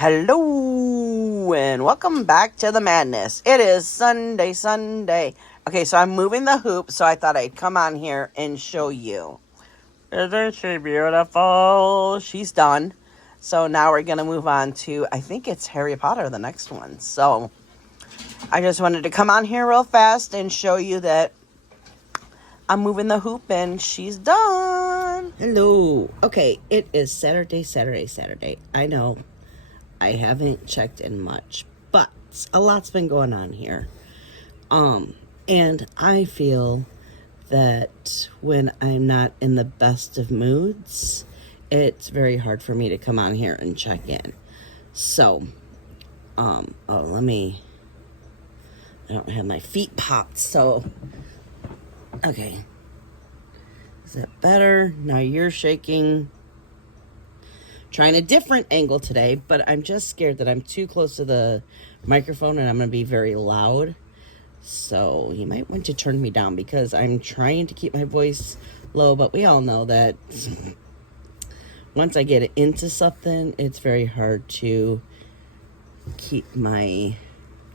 Hello and welcome back to the madness. It is Sunday. Okay, so I'm moving the hoop, so I thought I'd come on here and show you. Isn't she beautiful? She's done. So now we're going to move on to, I think it's Harry Potter, the next one. So I just wanted to come on here real fast and show you that I'm moving the hoop and she's done. Hello. Okay, it is Saturday. I know I haven't checked in much, but a lot's been going on here. And I feel that when I'm not in the best of moods, it's very hard for me to come on here and check in. So, I don't have my feet popped, so, okay. Is that better? Now you're shaking. Trying a different angle today, but I'm just scared that I'm too close to the microphone and I'm going to be very loud. So you might want to turn me down because I'm trying to keep my voice low, but we all know that once I get into something, it's very hard to keep my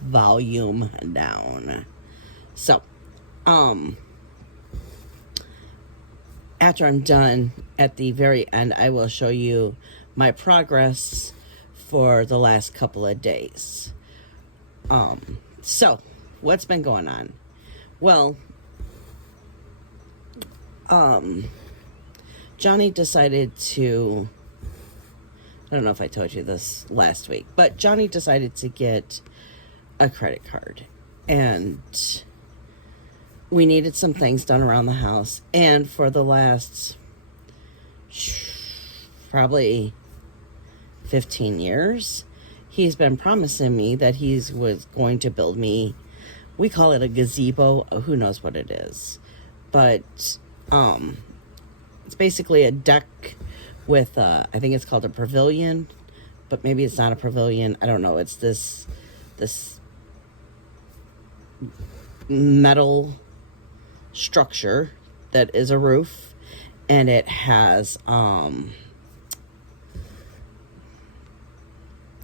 volume down. So, after I'm done, at the very end, I will show you my progress for the last couple of days. So, what's been going on? Well, Johnny decided to, I don't know if I told you this last week, but Johnny decided to get a credit card. And we needed some things done around the house. And for the last probably 15 years, he's been promising me that he was going to build me, we call it a gazebo. Who knows what it is. But it's basically a deck with, I think it's called a pavilion. But maybe it's not a pavilion. I don't know. It's this metal structure that is a roof, and it has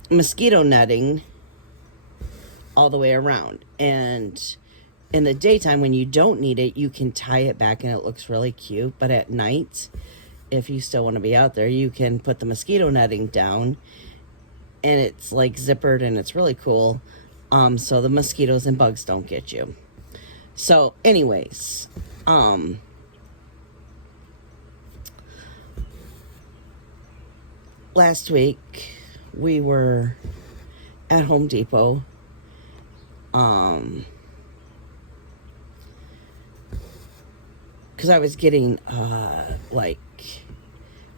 mosquito netting all the way around, and in the daytime when you don't need it, you can tie it back and it looks really cute. But at night, if you still want to be out there, you can put the mosquito netting down, and it's like zippered and it's really cool, so the mosquitoes and bugs don't get you. So anyways, last week we were at Home Depot, because I was getting, I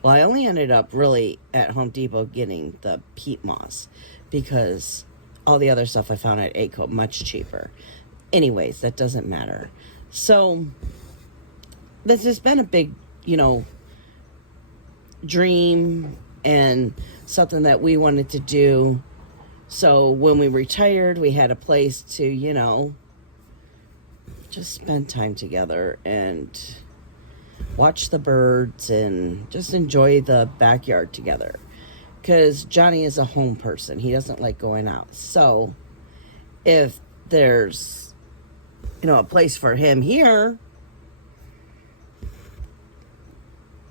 only ended up really at Home Depot getting the peat moss, because all the other stuff I found at Aco much cheaper. Anyways, that doesn't matter. So, this has been a big, dream and something that we wanted to do. So, when we retired, we had a place to, just spend time together and watch the birds and just enjoy the backyard together. Because Johnny is a home person. He doesn't like going out. So, if there's a place for him here,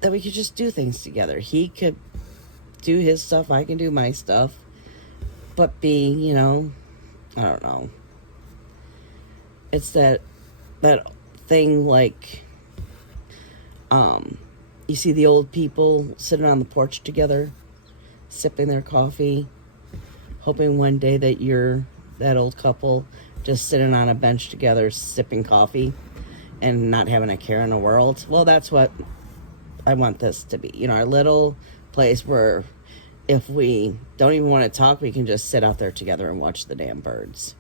that we could just do things together. He could do his stuff, I can do my stuff, but be, I don't know. It's that thing like, you see the old people sitting on the porch together, sipping their coffee, hoping one day that you're that old couple just sitting on a bench together, sipping coffee and not having a care in the world. Well, that's what I want this to be. Our little place where if we don't even want to talk, we can just sit out there together and watch the damn birds.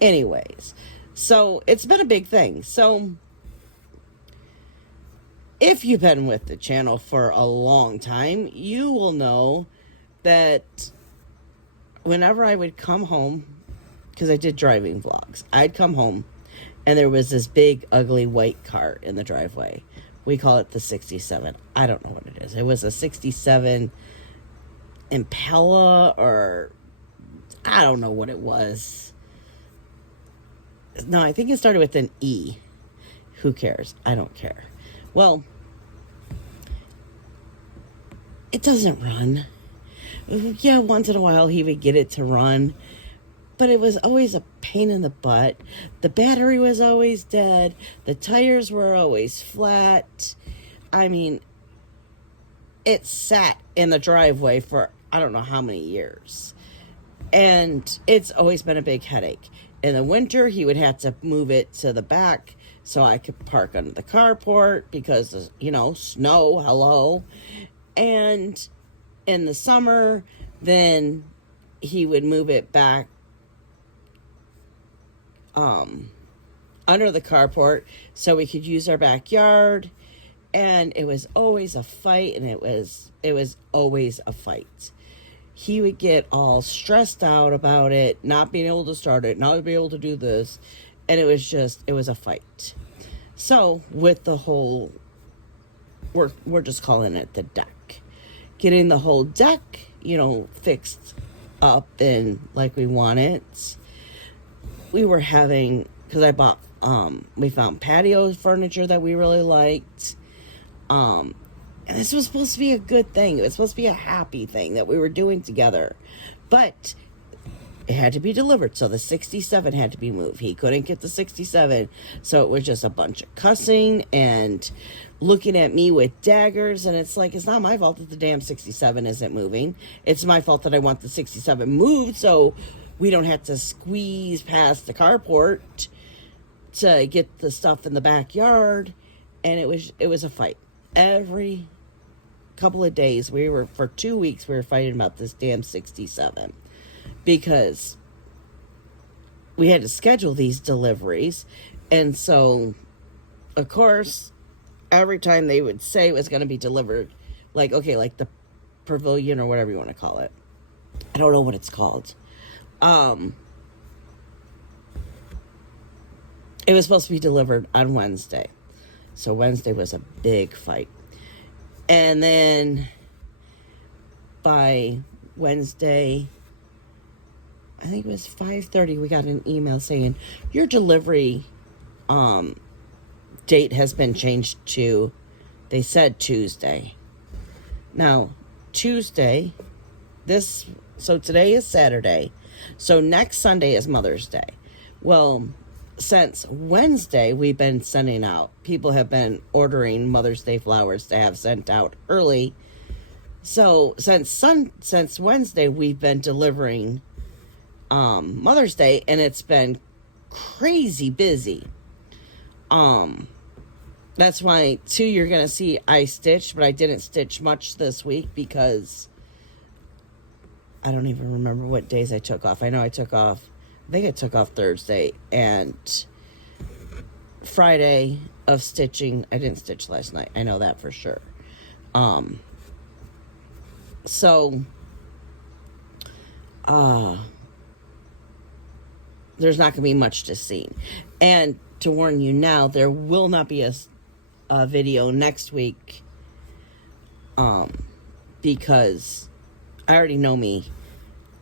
Anyways, so it's been a big thing. So if you've been with the channel for a long time, you will know that whenever I would come home, because I did driving vlogs, I'd come home and there was this big ugly white car in the driveway. We call it the 67. I don't know what it is. It was a 67 Impella, or I don't know what it was. No, I think it started with an E. Who cares? I don't care. Well, it doesn't run. Yeah, once in a while he would get it to run, but it was always a pain in the butt. The battery was always dead. The tires were always flat. I mean, it sat in the driveway for I don't know how many years. And it's always been a big headache. In the winter, he would have to move it to the back so I could park under the carport because, you know, snow, hello. And in the summer, then he would move it back under the carport so we could use our backyard. And it was always a fight, and it was always a fight. He would get all stressed out about it, not being able to start it, not being able to do this. And it was a fight. So with the whole, we're just calling it the deck. Getting the whole deck, you know, fixed up and like we want it. We were having, because I bought, we found patio furniture that we really liked. And this was supposed to be a good thing. It was supposed to be a happy thing that we were doing together. But it had to be delivered, so the 67 had to be moved. He couldn't get the 67, so it was just a bunch of cussing and looking at me with daggers. And it's like, it's not my fault that the damn 67 isn't moving. It's my fault that I want the 67 moved so we don't have to squeeze past the carport to get the stuff in the backyard. And it was a fight. Every couple of days, for 2 weeks, we were fighting about this damn 67 because we had to schedule these deliveries. And so, of course, every time they would say it was going to be delivered, like the pavilion or whatever you want to call it. I don't know what it's called. It was supposed to be delivered on Wednesday. So Wednesday was a big fight. And then by Wednesday, I think it was 5:30, we got an email saying, your delivery date has been changed to, they said Tuesday. Now, Tuesday, so today is Saturday. So next Sunday is Mother's Day. Well, since Wednesday, we've been sending out. People have been ordering Mother's Day flowers to have sent out early. So since Wednesday, we've been delivering Mother's Day, and it's been crazy busy. That's why too you're gonna see I stitched, but I didn't stitch much this week because I don't even remember what days I took off. I know I took off Thursday and Friday of stitching. I didn't stitch last night. I know that for sure. So there's not going to be much to see. And to warn you now, there will not be a video next week because I already know me.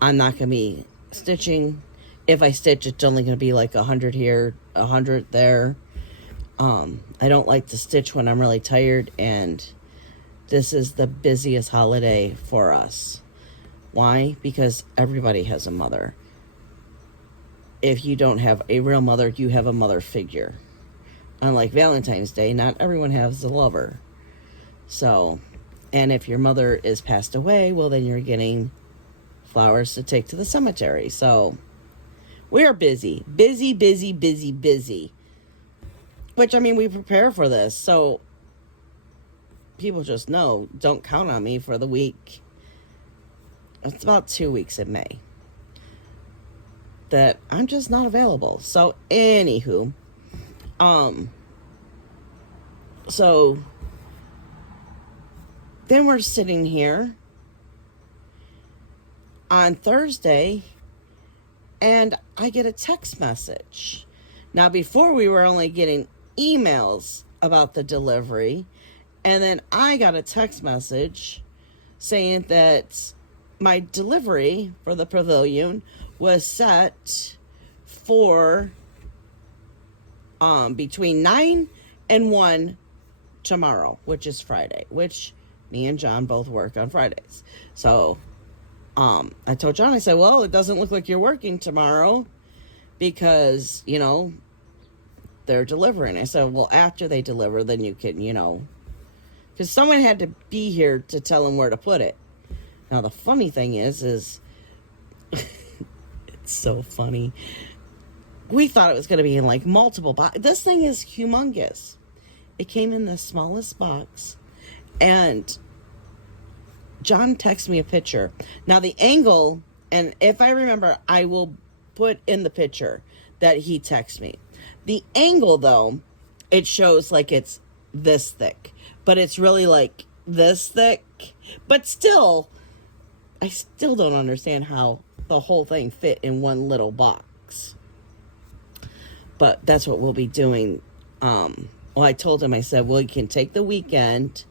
I'm not going to be stitching. If I stitch, it's only going to be like 100 here, 100 there. I don't like to stitch when I'm really tired, and this is the busiest holiday for us. Why? Because everybody has a mother. If you don't have a real mother, you have a mother figure. Unlike Valentine's Day, not everyone has a lover. So, and if your mother is passed away, well, then you're getting flowers to take to the cemetery. So, we are busy. Busy. Which, I mean, we prepare for this. So, people just know, don't count on me for the week. It's about 2 weeks in May that I'm just not available. So, anywho, so then we're sitting here on Thursday, and I get a text message. Now, before we were only getting emails about the delivery, and then I got a text message saying that my delivery for the pavilion was set for between 9 and 1 tomorrow, which is Friday, which me and John both work on Fridays. So I told John, I said, well, it doesn't look like you're working tomorrow because, you know, they're delivering. I said, well, after they deliver, then you can, you know, because someone had to be here to tell them where to put it. Now, the funny thing is it's so funny. We thought it was going to be in like multiple boxes. This thing is humongous. It came in the smallest box, and John texted me a picture. Now, the angle, and if I remember, I will put in the picture that he texted me. The angle, though, it shows like it's this thick, but it's really like this thick. But still, I still don't understand how the whole thing fit in one little box. But that's what we'll be doing. Well, I told him, I said, well, you can take the weekend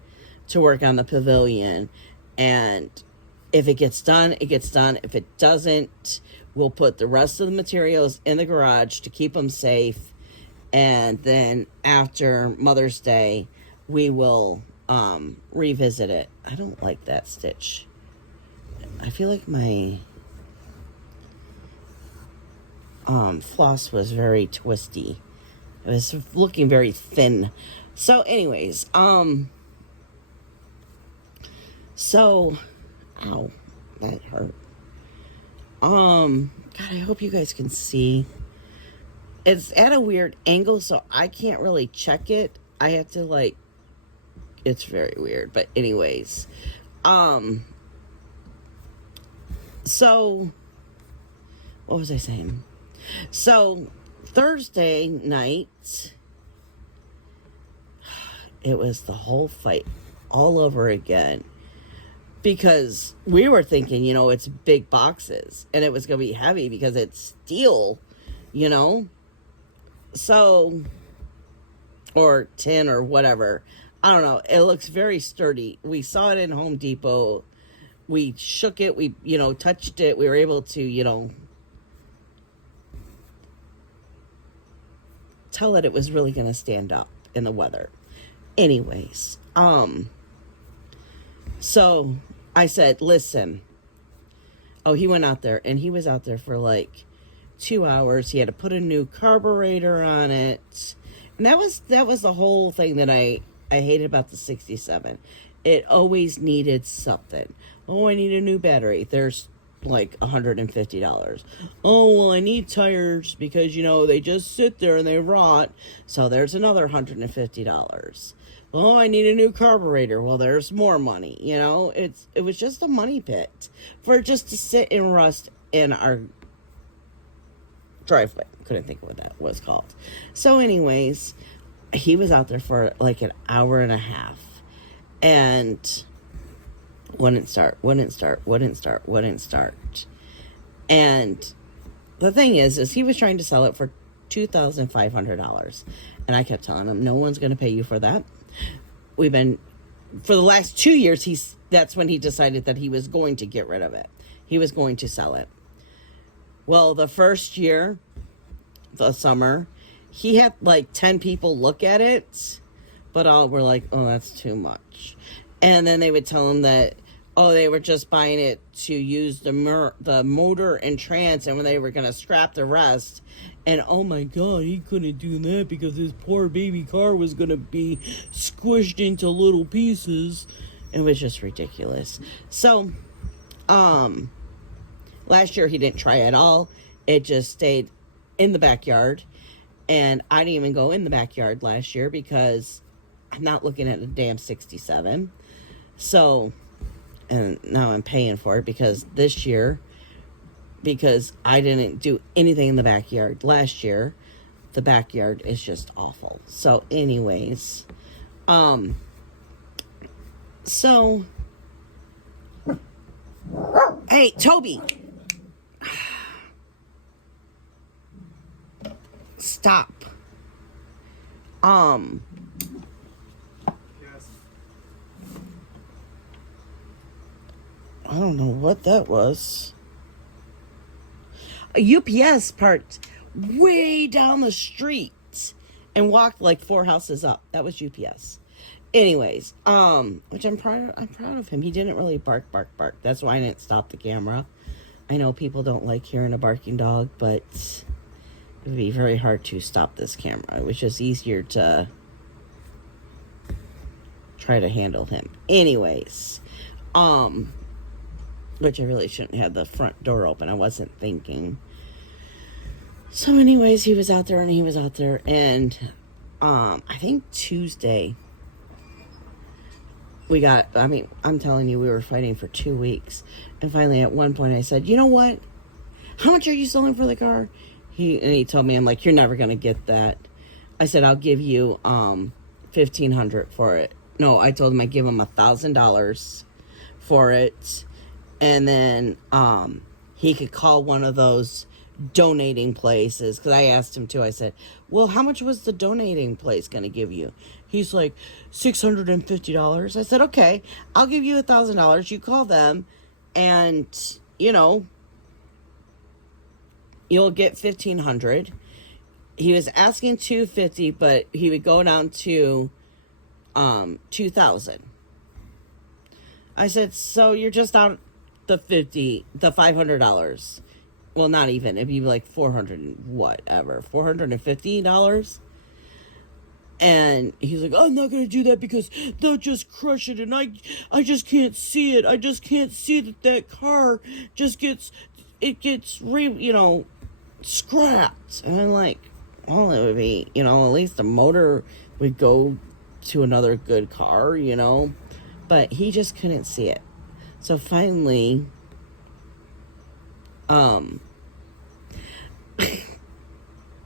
to work on the pavilion, and if it gets done, it gets done. If it doesn't, we'll put the rest of the materials in the garage to keep them safe, and then after Mother's Day, we will revisit it. I don't like that stitch. I feel like my floss was very twisty. It was looking very thin. So anyways, so, ow, that hurt. God, I hope you guys can see. It's at a weird angle, so I can't really check it. I have to, like, it's very weird. But anyways, so, what was I saying? So, Thursday night, it was the whole fight all over again. Because we were thinking, you know, it's big boxes and it was going to be heavy because it's steel, you know, so, or tin or whatever. I don't know. It looks very sturdy. We saw it in Home Depot. We shook it. We, you know, touched it. We were able to, you know, tell it was really going to stand up in the weather. Anyways, so I said, listen. Oh, he went out there, and he was out there for like 2 hours. He had to put a new carburetor on it. And that was the whole thing that I hated about the 67. It always needed something. Oh, I need a new battery. There's like $150. Oh, well, I need tires because, you know, they just sit there and they rot. So there's another $150. Oh, I need a new carburetor. Well, there's more money. You know, it was just a money pit for just to sit and rust in our driveway. Couldn't think of what that was called. So anyways, he was out there for like an hour and a half and wouldn't start. And the thing is he was trying to sell it for $2,500. And I kept telling him, no one's going to pay you for that. For the last 2 years, that's when he decided that he was going to get rid of it. He was going to sell it. Well, the first year, the summer, he had like 10 people look at it, but all were like, oh, that's too much. And then they would tell him that, oh, they were just buying it to use the motor and trans, and when they were going to scrap the rest. And, oh, my God, he couldn't do that because his poor baby car was going to be squished into little pieces. It was just ridiculous. So, last year he didn't try at all. It just stayed in the backyard. And I didn't even go in the backyard last year because I'm not looking at a damn 67. So, and now I'm paying for it because this year, because I didn't do anything in the backyard last year, the backyard is just awful. So anyways, so, hey, Toby, stop. don't know what that was. A UPS parked way down the street and walked like 4 houses up. That was UPS. Anyways, which I'm proud of him. He didn't really bark. That's why I didn't stop the camera. I know people don't like hearing a barking dog, but it would be very hard to stop this camera. It was just easier to try to handle him. Anyways, which I really shouldn't have the front door open. I wasn't thinking. So anyways, he was out there, and I think Tuesday I'm telling you, we were fighting for 2 weeks, and finally at one point I said, you know what, how much are you selling for the car? He told me, I'm like, you're never gonna get that. I said, I'll give you $1,500 for it. No, I told him I'd give him $1,000 for it, and then he could call one of those donating places, because I asked him to. I said, well, how much was the donating place gonna give you? He's like, $650. I said, okay, I'll give you $1,000. You call them, and you'll get $1,500. He was asking $250, but he would go down to $2,000. I said, so you're just out the $500. Well, not even. It'd be like $450. And he's like, I'm not going to do that because they'll just crush it. And I just can't see it. I just can't see that car just gets scrapped. And I'm like, well, it would be, at least the motor would go to another good car, But he just couldn't see it. So finally,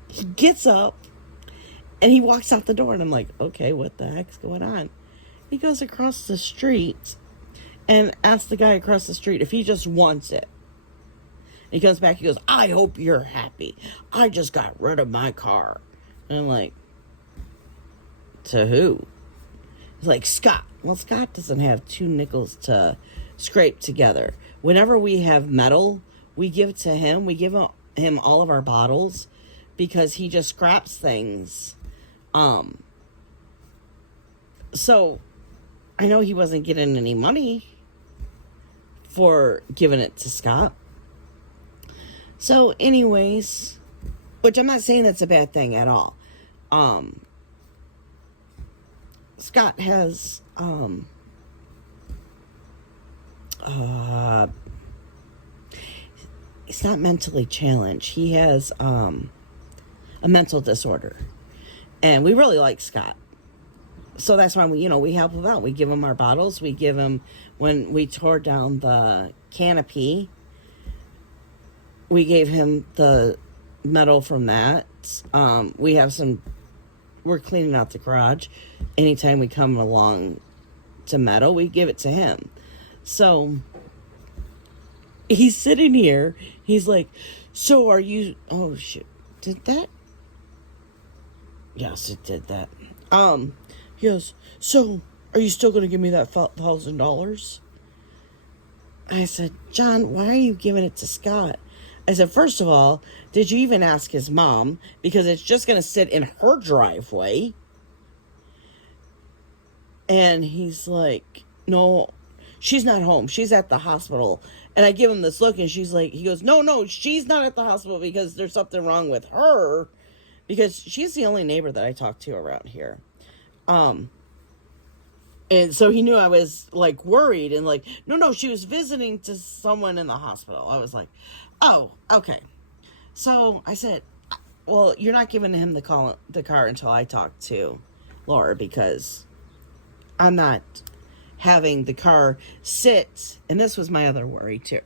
he gets up and he walks out the door, and I'm like, okay, what the heck's going on? He goes across the street and asks the guy across the street if he just wants it. He comes back, he goes, I hope you're happy. I just got rid of my car. And I'm like, to who? He's like, Scott. Well, Scott doesn't have 2 nickels to scrape together. Whenever we have metal, we give it to him. We give him all of our bottles because he just scraps things. So I know he wasn't getting any money for giving it to Scott. So anyways, which I'm not saying that's a bad thing at all. Scott has, he's not mentally challenged. He has, a mental disorder. And we really like Scott. So that's why we help him out. We give him our bottles. We give him, when we tore down the canopy, we gave him the metal from that. We're cleaning out the garage. Anytime we come along to metal, we give it to him. So he's sitting here. He's like, so are you, oh shit, did that? Yes, it did that. He goes, so are you still going to give me that $1,000? I said, John, why are you giving it to Scott? I said, first of all, did you even ask his mom? Because it's just going to sit in her driveway. And he's like, no, she's not home. She's at the hospital. And I give him this look, and he goes, no, she's not at the hospital because there's something wrong with her. Because she's the only neighbor that I talk to around here. And so he knew I was like worried and like, no, she was visiting to someone in the hospital. I was like, oh, okay. So I said, well, you're not giving him the car until I talk to Laura, because I'm not having the car sit. And this was my other worry too,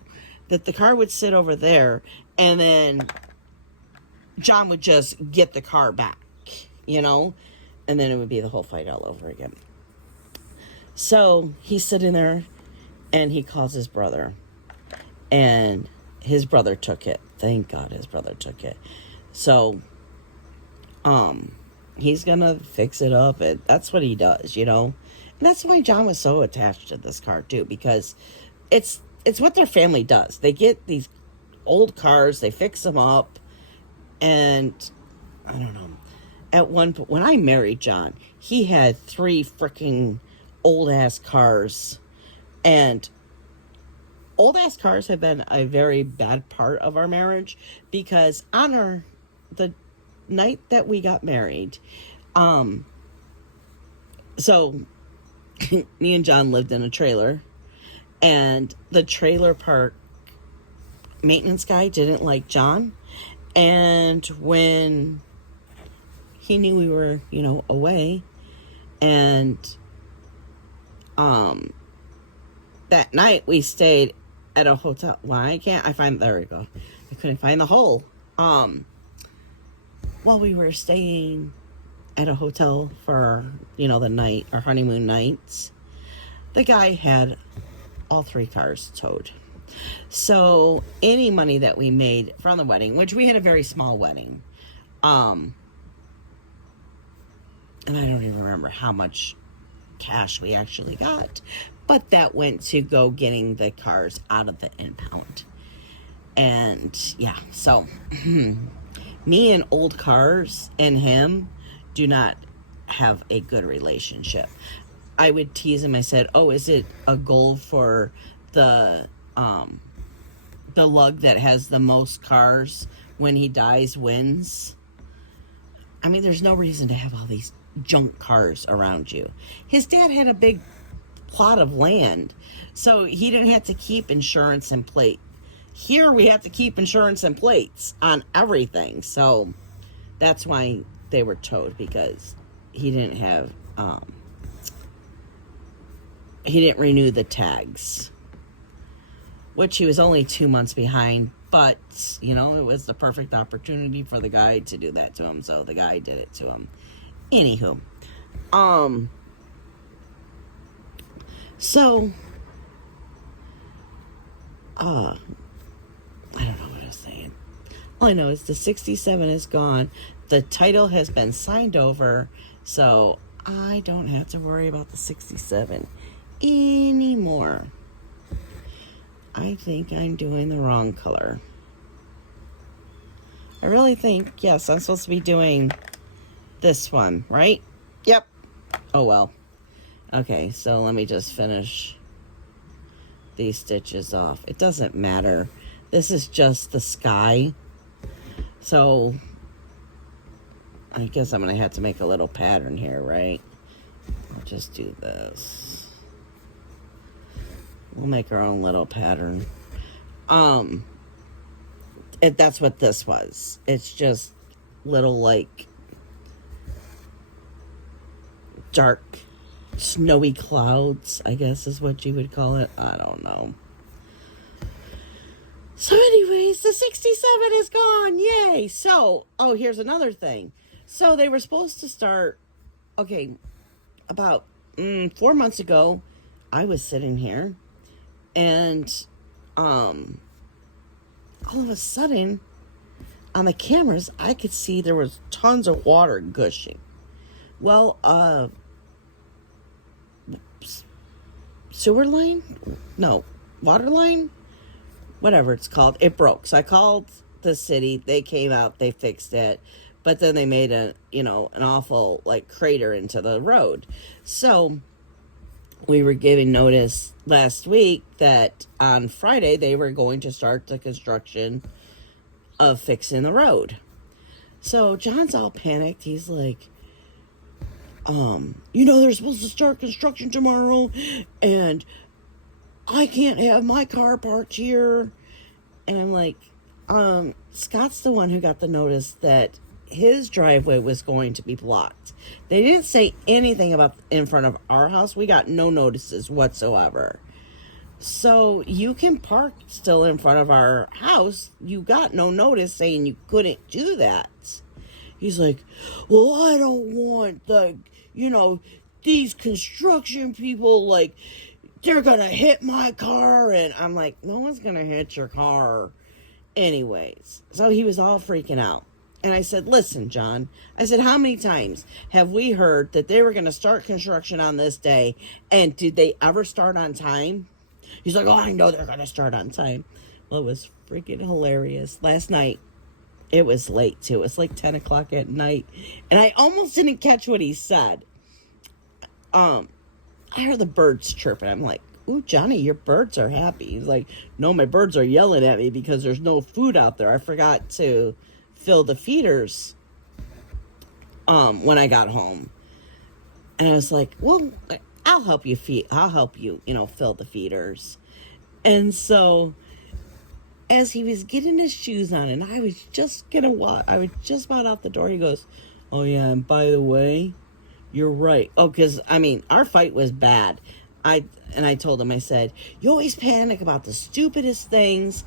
that the car would sit over there and then John would just get the car back, and then it would be the whole fight all over again. So he's sitting there and he calls his brother, and his brother took it. Thank God his brother took it. So, he's gonna fix it up. That's what he does, And that's why John was so attached to this car too, because it's it's what their family does. They get these old cars, they fix them up, and I don't know. At one point, when I married John, he had 3 freaking old ass cars, and old ass cars have been a very bad part of our marriage, because on the night that we got married, so me and John lived in a trailer, and the trailer park maintenance guy didn't like John, and when he knew we were, away, and that night we stayed at a hotel. Why can't I find, there we go. I couldn't find the hole. While we were staying at a hotel for, the night, our honeymoon nights, the guy had all 3 cars towed. So any money that we made from the wedding, which we had a very small wedding, and I don't even remember how much cash we actually got, but that went to go getting the cars out of the impound. And yeah, so me and old cars and him do not have a good relationship. I would tease him. I said, "Oh, is it a goal for the lug that has the most cars when he dies wins?" I mean, there's no reason to have all these junk cars around you. His dad had a big plot of land, so he didn't have to keep insurance and plate. Here we have to keep insurance and plates on everything, so that's why they were towed, because he didn't have he didn't renew the tags, which he was only 2 months behind, but it was the perfect opportunity for the guy to do that to him, so the guy did it to him. Anywho, so I don't know what I was saying. All I know is the 67 is gone. The title has been signed over, so I don't have to worry about the 67 anymore. I think I'm doing the wrong color. I really think, yes, I'm supposed to be doing this one, right? Yep. Oh, well. Okay, so let me just finish these stitches off. It doesn't matter. This is just the sky. So I guess I'm going to have to make a little pattern here, right? I'll just do this. We'll make our own little pattern. That's what this was. It's just little, like, dark, snowy clouds, I guess is what you would call it. I don't know. So anyways, the 67 is gone. Yay. So, here's another thing. So they were supposed to start, about 4 months ago, I was sitting here, and all of a sudden, on the cameras, I could see there was tons of water gushing. Well, sewer line? No, water line? Whatever it's called. It broke. So I called the city. They came out. They fixed it. But then they made an awful, crater into the road. So we were given notice last week that on Friday they were going to start the construction of fixing the road. So John's all panicked. He's like, they're supposed to start construction tomorrow, and I can't have my car parked here. And I'm like, Scott's the one who got the notice that his driveway was going to be blocked. They didn't say anything about in front of our house. We got no notices whatsoever. So you can park still in front of our house. You got no notice saying you couldn't do that. He's like, well, I don't want these construction people, they're going to hit my car. And I'm like, no one's going to hit your car anyways. So he was all freaking out. And I said, listen, John, I said, how many times have we heard that they were going to start construction on this day? And did they ever start on time? He's like, oh, I know they're going to start on time. Well, it was freaking hilarious. Last night, it was late, too. It was like 10 o'clock at night. And I almost didn't catch what he said. I heard the birds chirping. I'm like, ooh, Johnny, your birds are happy. He's like, no, my birds are yelling at me because there's no food out there. I forgot to fill the feeders when I got home. And I was like, well, I'll help you fill the feeders. And so as he was getting his shoes on and I was just about out the door, he goes, oh yeah, and by the way, you're right. Oh, because, I mean, our fight was bad. I told him, I said, you always panic about the stupidest things.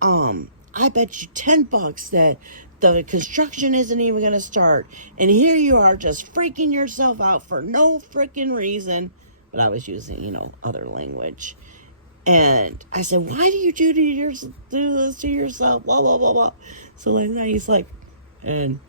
I bet you $10 that the construction isn't even going to start. And here you are just freaking yourself out for no freaking reason. But I was using, other language. And I said, why do you do this to yourself? Blah, blah, blah, blah. So last night he's like, and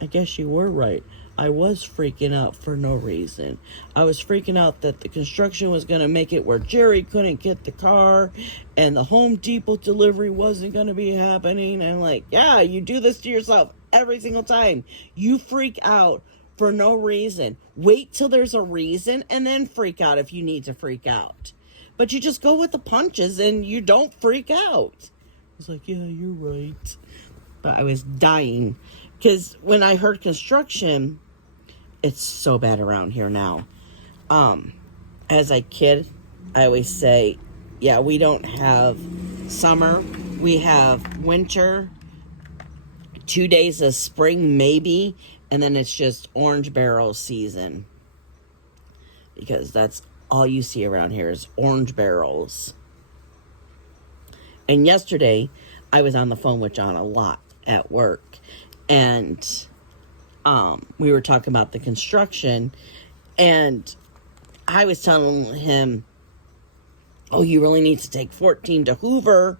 I guess you were right. I was freaking out for no reason. I was freaking out that the construction was going to make it where Jerry couldn't get the car and the Home Depot delivery wasn't going to be happening. And I'm like, yeah, you do this to yourself every single time. You freak out for no reason. Wait till there's a reason and then freak out if you need to freak out. But you just go with the punches and you don't freak out. I was like, yeah, you're right. But I was dying because when I heard construction, it's so bad around here now. As a kid, I always say, yeah, we don't have summer. We have winter, 2 days of spring, maybe. And then it's just orange barrel season. Because that's all you see around here is orange barrels. And yesterday, I was on the phone with John a lot at work. And we were talking about the construction, and I was telling him, oh, you really need to take 14 to Hoover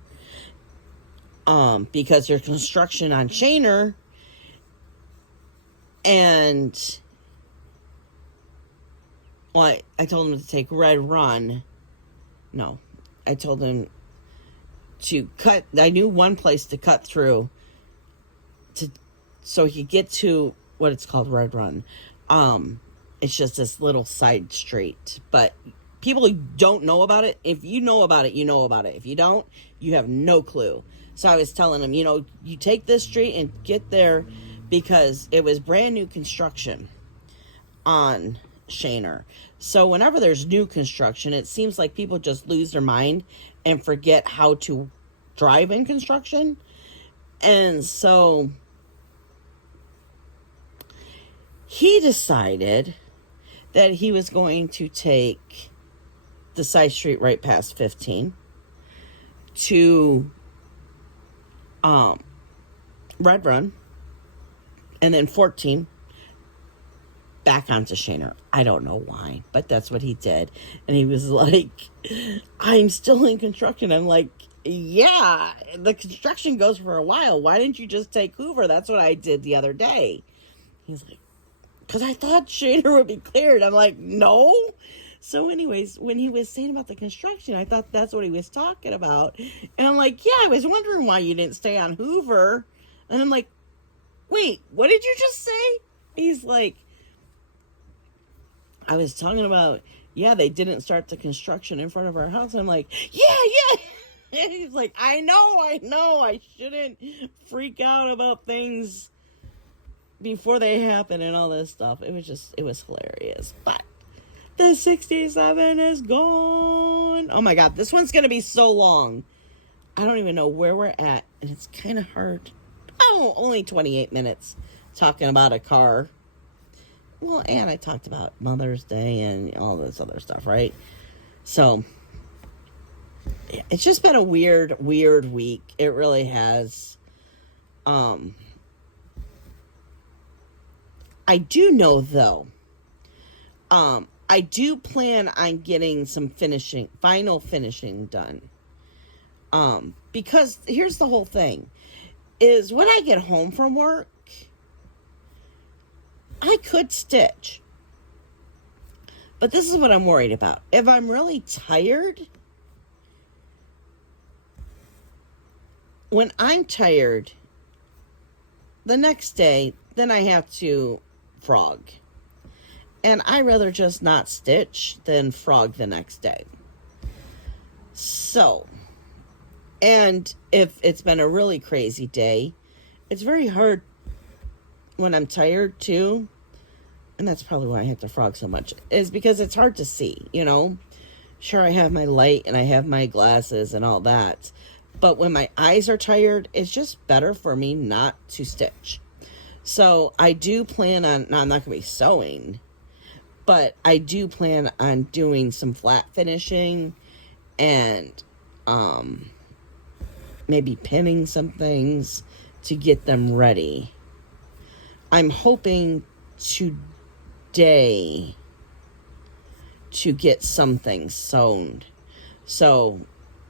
because there's construction on Shaner. And well, I told him to take Red Run. No, I told him to cut. I knew one place to cut through so he could get to what it's called, Red Run. It's just this little side street, but people don't know about it. If you know about it, you know about it. If you don't, you have no clue. So I was telling him, you take this street and get there because it was brand new construction on Shaner. So whenever there's new construction, it seems like people just lose their mind and forget how to drive in construction. And so he decided that he was going to take the side street right past 15 to Red Run and then 14 back onto Shaner. I don't know why, but that's what he did. And he was like, I'm still in construction. I'm like, yeah, the construction goes for a while. Why didn't you just take Hoover? That's what I did the other day. He's like, because I thought Shaner would be cleared. I'm like, no. So anyways, when he was saying about the construction, I thought that's what he was talking about. And I'm like, yeah, I was wondering why you didn't stay on Hoover. And I'm like, wait, what did you just say? He's like, I was talking about, yeah, they didn't start the construction in front of our house. I'm like, yeah. And he's like, I know. I shouldn't freak out about things before they happen and all this stuff. It was hilarious. But the 67 is gone. Oh my God, this one's going to be so long. I don't even know where we're at. And it's kind of hard. Oh, only 28 minutes talking about a car. Well, and I talked about Mother's Day and all this other stuff, right? So it's just been a weird week. It really has. I do know, though, I do plan on getting some final finishing done. Because here's the whole thing, is when I get home from work, I could stitch. But this is what I'm worried about. If I'm really tired, when I'm tired, the next day, then I have to frog. And I rather just not stitch than frog the next day. So, and if it's been a really crazy day, it's very hard when I'm tired too. And that's probably why I have to frog so much, is because it's hard to see, you know. Sure, I have my light and I have my glasses and all that. But when my eyes are tired, it's just better for me not to stitch. So I do plan on, now I'm not going to be sewing, but I do plan on doing some flat finishing and maybe pinning some things to get them ready. I'm hoping today to get some things sewn. So,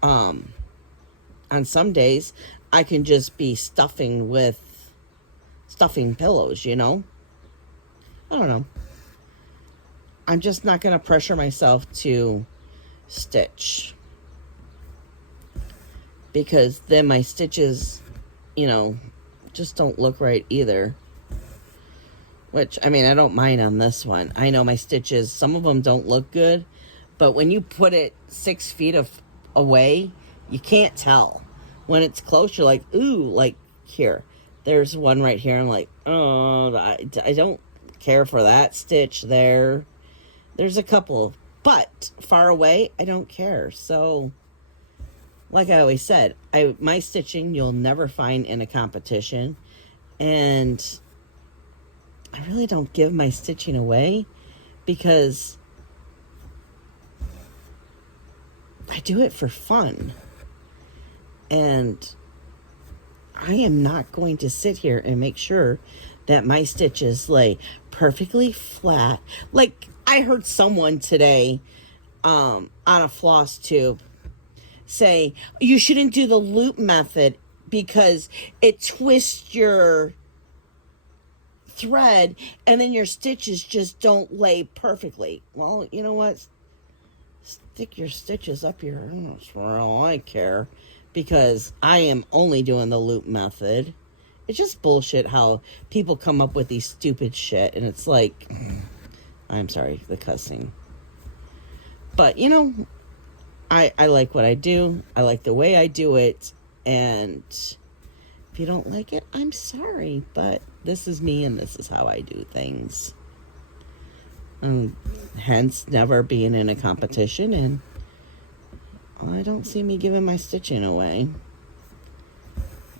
on some days, I can just be stuffing pillows, you know? I don't know. I'm just not going to pressure myself to stitch, because then my stitches, you know, just don't look right either. Which, I mean, I don't mind on this one. I know my stitches, some of them don't look good, but when you put it 6 feet away, you can't tell. When it's close, you're like, ooh, like here. There's one right here. I'm like, oh, I don't care for that stitch there. There's a couple, but far away, I don't care. So, like I always said, my stitching you'll never find in a competition, and I really don't give my stitching away because I do it for fun. And I am not going to sit here and make sure that my stitches lay perfectly flat. Like I heard someone today on a floss tube say, you shouldn't do the loop method because it twists your thread and then your stitches just don't lay perfectly. Well, you know what? Stick your stitches up your ass for all I care, because I am only doing the loop method. It's just bullshit how people come up with these stupid shit, and it's like, I'm sorry, the cussing. But, you know, I like what I do. I like the way I do it, and if you don't like it, I'm sorry, but this is me and this is how I do things. Hence, never being in a competition, and I don't see me giving my stitching away.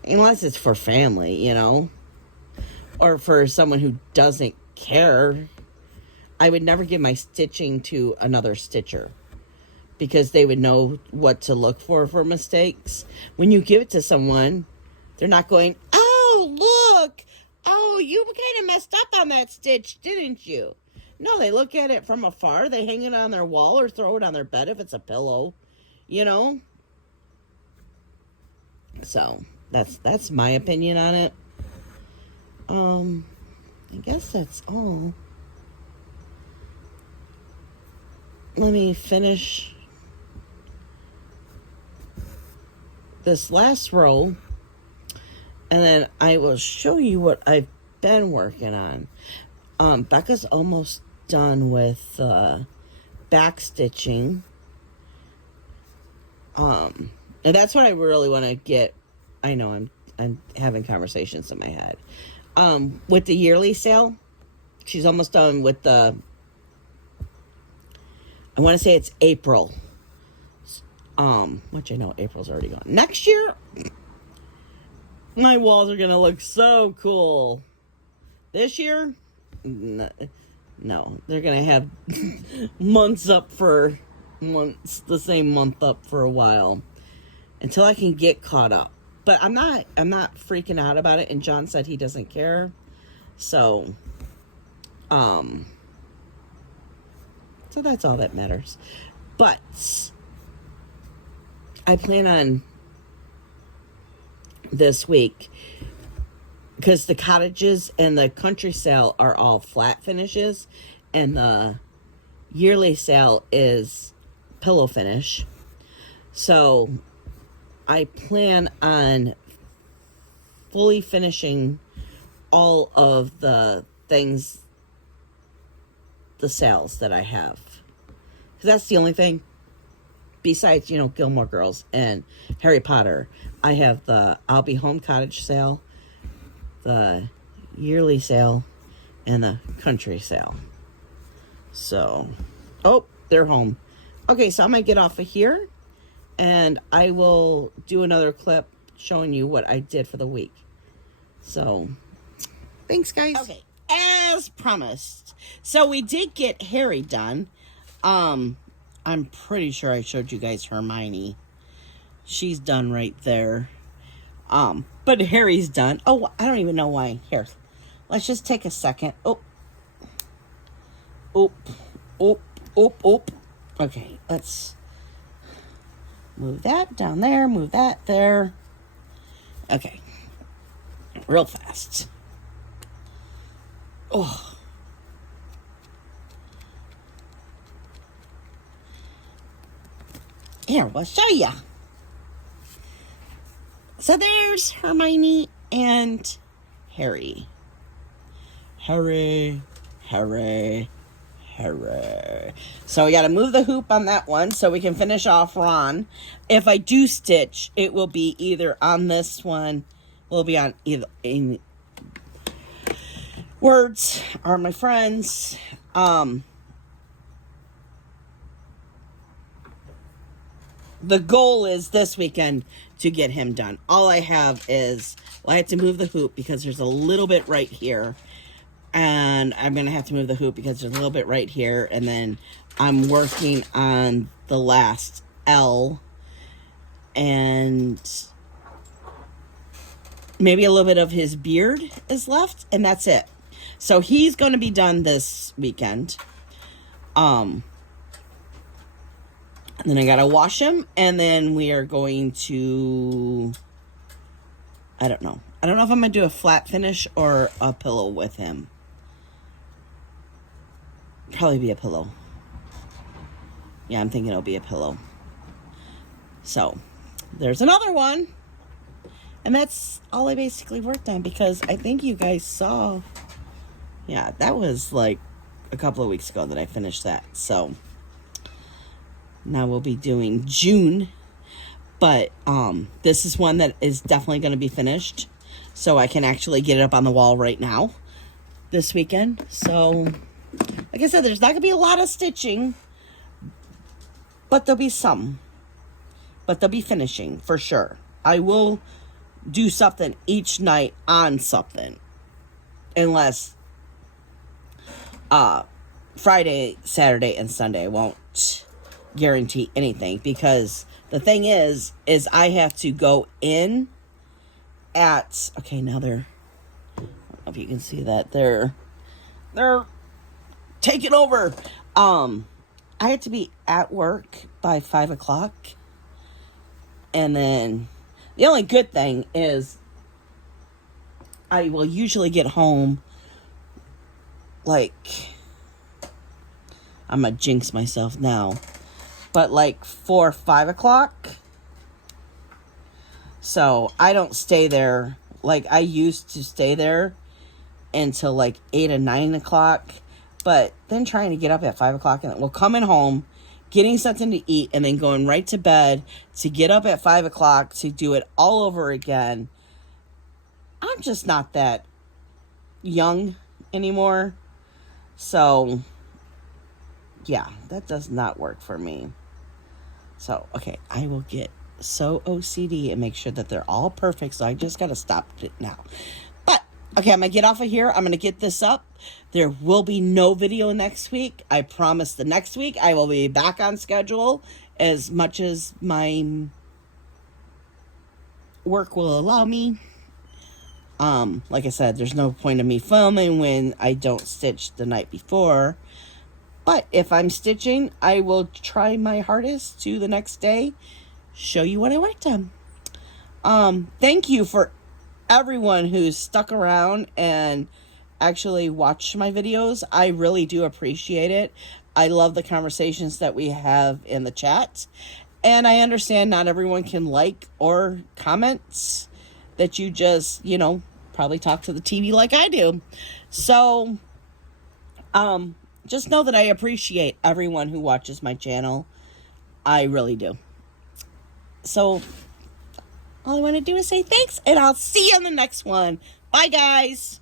Unless it's for family, you know, or for someone who doesn't care. I would never give my stitching to another stitcher, because they would know what to look for mistakes. When you give it to someone, they're not going, oh, look, oh, you kind of messed up on that stitch, didn't you? No, they look at it from afar. They hang it on their wall or throw it on their bed if it's a pillow, you know? So, that's my opinion on it. I guess that's all. Let me finish this last row, and then I will show you what I've been working on. Becca's almost done with back stitching. And that's what I really want to get. I know I'm having conversations in my head. With the yearly sale, she's almost done with the, I want to say it's April. Which I know April's already gone. Next year, my walls are going to look so cool. This year, no, they're going to have months, the same month up for a while until I can get caught up. But I'm not freaking out about it, and John said he doesn't care. So that's all that matters. But I plan on this week, because the cottages and the country sale are all flat finishes, and the yearly sale is pillow finish. So I plan on fully finishing all of the things, the sales that I have. Because that's the only thing. Besides, you know, Gilmore Girls and Harry Potter, I have the I'll Be Home Cottage sale, the yearly sale, and the country sale. So, oh, they're home. Okay, so I'm going to get off of here, and I will do another clip showing you what I did for the week. So, thanks, guys. Okay, as promised. So, we did get Harry done. I'm pretty sure I showed you guys Hermione. She's done right there. But Harry's done. Oh, I don't even know why. Here, let's just take a second. Oh. Okay, let's move that down there, move that there. Okay, real fast. Oh. Here, we'll show ya. So there's Hermione and Harry. Harry. So we got to move the hoop on that one so we can finish off Ron. If I do stitch, it will be either on this one, will be on either in Words Are My Friends. The goal is this weekend to get him done. All I have is, well, I have to move the hoop because there's a little bit right here. And I'm going to have to move the hoop because there's a little bit right here. And then I'm working on the last L. And maybe a little bit of his beard is left. And that's it. So he's going to be done this weekend. And then I gotta wash him, and then we are going to, I don't know if I'm gonna do a flat finish or a pillow with him. Probably be a pillow. Yeah, I'm thinking it'll be a pillow. So, there's another one. And that's all I basically worked on, because I think you guys saw, yeah, that was like a couple of weeks ago that I finished that, so. Now we'll be doing June, but this is one that is definitely going to be finished, so I can actually get it up on the wall right now this weekend. So, like I said, there's not going to be a lot of stitching, but there'll be some. But they'll be finishing for sure. I will do something each night on something, unless Friday, Saturday, and Sunday I won't guarantee anything, because the thing is I have to go in at, okay, now they're, I don't know if you can see that, they're taking over. I have to be at work by 5 o'clock, and then the only good thing is I will usually get home, like, I'm gonna jinx myself now, but like 4 or 5 o'clock. So I don't stay there. Like, I used to stay there until like 8 or 9 o'clock. But then trying to get up at 5 o'clock, and well, coming home, getting something to eat, and then going right to bed to get up at 5 o'clock to do it all over again. I'm just not that young anymore. So, yeah, that does not work for me. So, okay, I will get so OCD and make sure that they're all perfect. So I just got to stop it now. But, okay, I'm going to get off of here. I'm going to get this up. There will be no video next week. I promise the next week I will be back on schedule as much as my work will allow me. Like I said, there's no point of me filming when I don't stitch the night before. But if I'm stitching, I will try my hardest to the next day show you what I worked on. Thank you for everyone who's stuck around and actually watched my videos. I really do appreciate it. I love the conversations that we have in the chat. And I understand not everyone can like or comment. that you just, you know, probably talk to the TV like I do. So, just know that I appreciate everyone who watches my channel. I really do. So, all I want to do is say thanks, and I'll see you on the next one. Bye, guys.